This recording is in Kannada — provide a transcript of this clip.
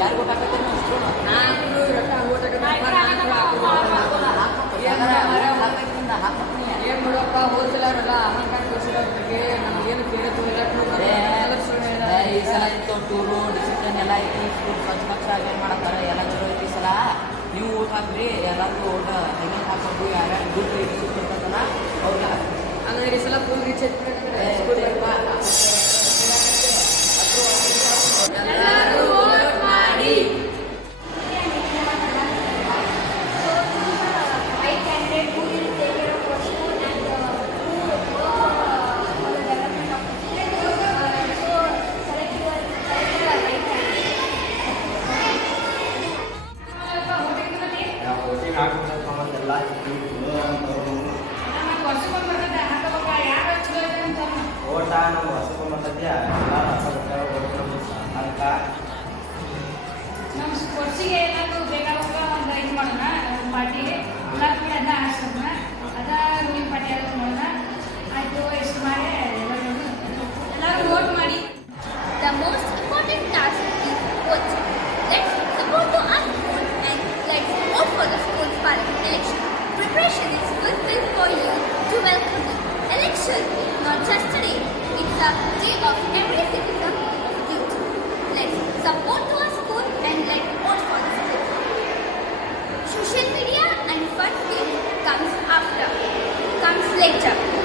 ಯಾರು ಊಟ ಏನ್ ನೋಡಪ್ಪ ಹೋಲ್ಸೇಲರಲ್ಲ ಅಹಂಕಾರ ತೋರಿಸಿರೋರಿಗೆ ನಮಗೇನು ಈ ಸಲ ಇತ್ತು ಟೂರು ಡಿಸಿಪ್ಲಿನ್ ಎಲ್ಲ ಐತಿ ಸ್ವಚ್ಛ ಏನು ಮಾಡತ್ತಾರೆ ಎಲ್ಲ ಚಲೋ ಐತಿ ಈ ಸಲ ನೀವು ಊಟ ಹಾಕ್ರಿ ಎಲ್ಲರಿಗೂ ಊಟ ಹೆಂಗೆ ಹಾಕೊಂಡು ಯಾರ್ಯಾರು ದುಡ್ಡು ಡಿಸಿಪ್ಲಿನ್ ಅವ್ರಿಗೆ ಹಂಗಾದ್ರೆ ಈ ಸಲ ಫುಲ್ ರೀಚ್ ಓಟ ನಾವು ಹೊಸಕೊಂಬಂತದ್ದೆ ಅದಕ್ಕ ನಮ್ಮ ಸ್ಪೋರ್ಟ್ಸಿಗೆ ಏನಾದರೂ ಬೇಕಾಗುವಾಗ ಒಂದು ಇದು ಮಾಡೋಣ ಪಾರ್ಟಿ ಎಲ್ಲ ಕೂಡ ಅದನ್ನ ಹಾಕ್ಸೋಣ ಅದ ರೂಮಿನ ಪಾರ್ಟಿ ಆಗೋದು ಮಾಡೋಣ ಆಯಿತು ಎಷ್ಟು ಮಾಡಿ ಎಲ್ಲರೂ ವೋಟ್ ಮಾಡಿ. The most important task is voting. Let's support to our school and let's vote for the school's parliament election. Preparation is fulfilled for you to welcome you. Election is not just a day, it's a day of every citizen of duty. Let's support to our school and let's vote for the school. Social media and fun games comes later.